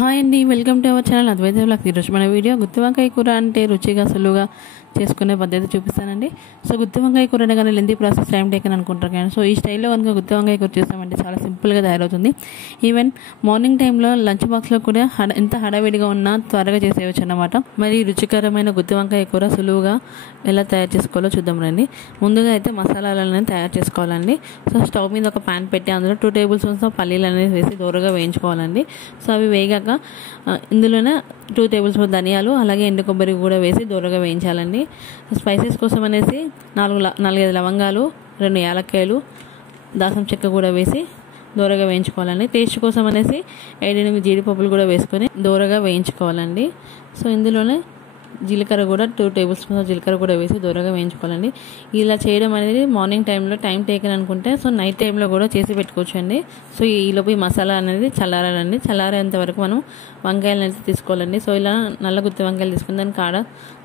Hi అండి, welcome to our channel Advaita vlogs. ఈరోజు మన వీడియో గుత్తి వంకాయ కూర అంటే రుచిగా సులువుగా చేసుకునే పద్ధతి చూపిస్తానండి. సో గుత్తి వంకాయ కూర అనగానే లెంతీ ప్రాసెస్, టైం టేకన్ అనుకుంటారు కానీ సో ఈ స్టైల్లో కనుక గుత్తి వంకాయ కూర చేస్తామంటే చాలా సింపుల్గా తయారవుతుంది. ఈవెన్ మార్నింగ్ టైంలో లంచ్ బాక్స్లో కూడా ఎంత హడావిడిగా ఉన్నా త్వరగా చేసేయచ్చు అన్నమాట. మరి రుచికరమైన గుత్తి వంకాయ కూర సులువుగా ఎలా తయారు చేసుకోవాలో చూద్దాం రండి. ముందుగా అయితే మసాలాలను తయారు చేసుకోవాలండి. సో స్టవ్ మీద ఒక ప్యాన్ పెట్టి అందులో 2 టేబుల్ స్పూన్స్ పల్లీలు అనేది వేసి దూరగా వేయించుకోవాలండి. సో అవి వేగాక ఇందులోనే 2 టేబుల్ స్పూన్ ధనియాలు అలాగే ఎండు కొబ్బరి కూడా వేసి దూరగా వేయించాలండి. స్పైసెస్ కోసం అనేసి 4-5 లవంగాలు, 2 యాలక్కాయలు, దాసం చెక్క కూడా వేసి దూరగా వేయించుకోవాలండి. టేస్ట్ కోసం అనేసి 7-8 జీడిపప్పులు కూడా వేసుకొని దూరగా వేయించుకోవాలండి. సో ఇందులోనే జీలకర్ర కూడా 2 టేబుల్ స్పూన్స్ జీలకర్ర కూడా వేసి దూరగా వేయించుకోవాలండి. ఇలా చేయడం అనేది మార్నింగ్ టైంలో టైం టేకన్ అనుకుంటే సో నైట్ టైంలో కూడా చేసి పెట్టుకోవచ్చు అండి. సో ఈలోపు ఈ మసాలా అనేది చల్లారాలండి. చల్లారేంత వరకు మనం వంకాయలు అనేది తీసుకోవాలండి. సో ఇలా నల్ల గుత్తి వంకాయలు తీసుకుని దాని కాడ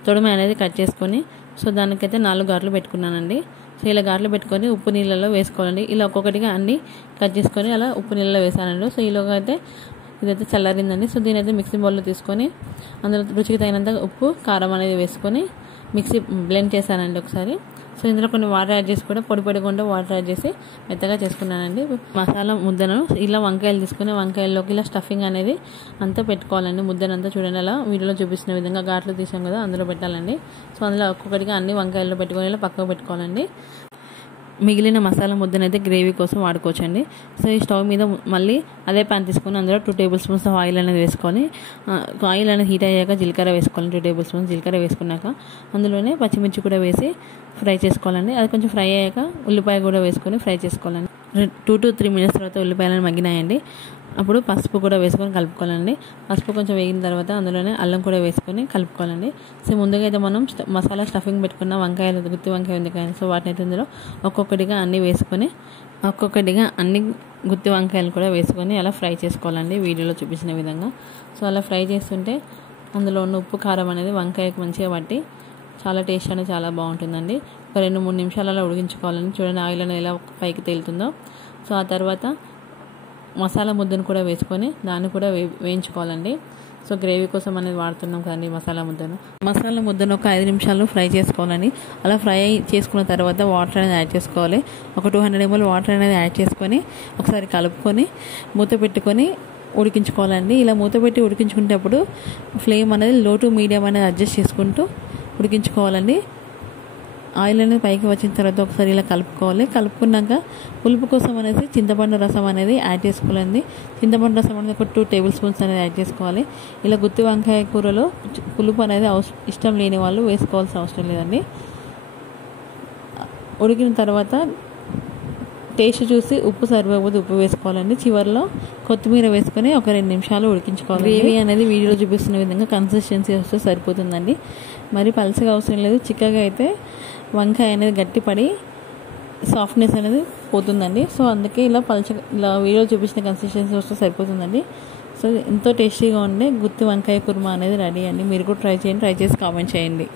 తొడిమ అనేది కట్ చేసుకొని సో దానికైతే 4 గారెలు పెట్టుకున్నానండి. సో ఇలా గారెలు పెట్టుకొని ఉప్పు నీళ్ళలో వేసుకోవాలండి. ఇలా ఒక్కొక్కటిగా అన్ని కట్ చేసుకొని అలా ఉప్పు నీళ్ళలో వేసానండి. సో ఈలోగా అయితే ఇదైతే చల్లారిందండి. సో దీని అయితే మిక్సీ బౌల్లో తీసుకొని అందులో రుచికి తగినంత ఉప్పు, కారం అనేది వేసుకొని మిక్సీ బ్లెండ్ చేశానండి ఒకసారి. సో ఇందులో కొన్ని వాటర్ యాడ్ చేసి కూడా పొడిగా వాటర్ యాడ్ చేసి మెత్తగా చేసుకున్నానండి. మసాలా ముద్దను ఇలా వంకాయలు తీసుకొని వంకాయల్లోకి ఇలా స్టఫింగ్ అనేది అంతా పెట్టుకోవాలండి. ముద్దనంతా చూడండి, అలా వీడియోలో చూపిస్తున్న విధంగా ఘాట్లు తీసాం కదా అందులో పెట్టాలండి. సో అందులో ఒక్కొక్కటిగా అన్ని వంకాయల్లో పెట్టుకొని ఇలా పక్కకు పెట్టుకోవాలండి. మిగిలిన మసాలా ముద్దనైతే గ్రేవీ కోసం వాడుకోవచ్చండి. సో ఈ స్టవ్ మీద మళ్ళీ అదే ప్యాన్ తీసుకొని అందులో 2 టేబుల్ స్పూన్స్ ఆయిల్ అనేది వేసుకొని ఆయిల్ అనేది హీట్ అయ్యాక జీలకర్ర వేసుకోవాలి. 2 టేబుల్ స్పూన్స్ జీలకర్ర వేసుకున్నాక అందులోనే పచ్చిమిర్చి కూడా వేసి ఫ్రై చేసుకోవాలండి. అది కొంచెం ఫ్రై అయ్యాక ఉల్లిపాయ కూడా వేసుకొని ఫ్రై చేసుకోవాలండి. 2 to 3 మినిట్స్ తర్వాత ఉల్లిపాయలను మగ్గినాయండి. అప్పుడు పసుపు కూడా వేసుకొని కలుపుకోవాలండి. పసుపు కొంచెం వేగిన తర్వాత అందులోనే అల్లం కూడా వేసుకొని కలుపుకోవాలండి. సో ముందుగా అయితే మనం మసాలా స్టఫింగ్ పెట్టుకున్న వంకాయలు, గుత్తి వంకాయ ఉంది కానీ సో వాటిని అయితే ఇందులో ఒక్కొక్కటిగా అన్ని వేసుకొని అన్ని గుత్తి వంకాయలు కూడా వేసుకొని అలా ఫ్రై చేసుకోవాలండి వీడియోలో చూపించిన విధంగా. సో అలా ఫ్రై చేస్తుంటే అందులో ఉన్న ఉప్పు, కారం అనేది వంకాయకు మంచిగా పట్టి చాలా టేస్ట్ అనేది చాలా బాగుంటుందండి. ఒక 2-3 నిమిషాలు అలా ఉడికించుకోవాలండి. చూడండి ఆయిల్ అనేది ఎలా పైకి తేలుతుందో. సో ఆ తర్వాత మసాలా ముద్దను కూడా వేసుకొని దాన్ని కూడా వేయించుకోవాలండి. సో గ్రేవీ కోసం అనేది వాడుతున్నాం కదండి మసాలా ముద్దను ఒక 5 నిమిషాలు ఫ్రై చేసుకోవాలండి. అలా ఫ్రై చేసుకున్న తర్వాత వాటర్ అనేది యాడ్ చేసుకోవాలి. ఒక 200 ml వాటర్ అనేది యాడ్ చేసుకొని ఒకసారి కలుపుకొని మూత పెట్టుకొని ఉడికించుకోవాలండి. ఇలా మూత పెట్టి ఉడికించుకునేటప్పుడు ఫ్లేమ్ అనేది లో టు మీడియం అనేది అడ్జస్ట్ చేసుకుంటూ ఉడికించుకోవాలండి. ఆయిల్ అనేది పైకి వచ్చిన తర్వాత ఒకసారి ఇలా కలుపుకున్నాక పులుపు కోసం అనేసి చింతపండు రసం అనేది యాడ్ చేసుకోవాలండి. చింతపండు రసం అనేది ఒక 2 టేబుల్ స్పూన్స్ అనేది యాడ్ చేసుకోవాలి. ఇలా గుత్తి వంకాయ కూరలో పులుపు అనేది ఇష్టం లేని వాళ్ళు వేసుకోవాల్సిన అవసరం లేదండి. ఉడికిన తర్వాత టేస్ట్ చూసి ఉప్పు సరిపోకపోతే ఉప్పు వేసుకోవాలండి. చివరిలో కొత్తిమీర వేసుకొని ఒక 2 నిమిషాలు ఉడికించుకోవాలి. గ్రేవీ అనేది వీడియోలో చూపిస్తున్న విధంగా కన్సిస్టెన్సీ వస్తే సరిపోతుందండి. మరి పలుచగా అవసరం లేదు. చిక్కగా అయితే వంకాయ అనేది గట్టిపడి సాఫ్ట్నెస్ అనేది పోతుందండి. సో అందుకే ఇలా వీడియోలో చూపించిన కన్సిస్టెన్సీ వస్తే సరిపోతుందండి. సో ఎంతో టేస్టీగా ఉండే గుత్తి వంకాయ కుర్మా అనేది రెడీ అండి. మీరు కూడా ట్రై చేసి కామెంట్ చేయండి.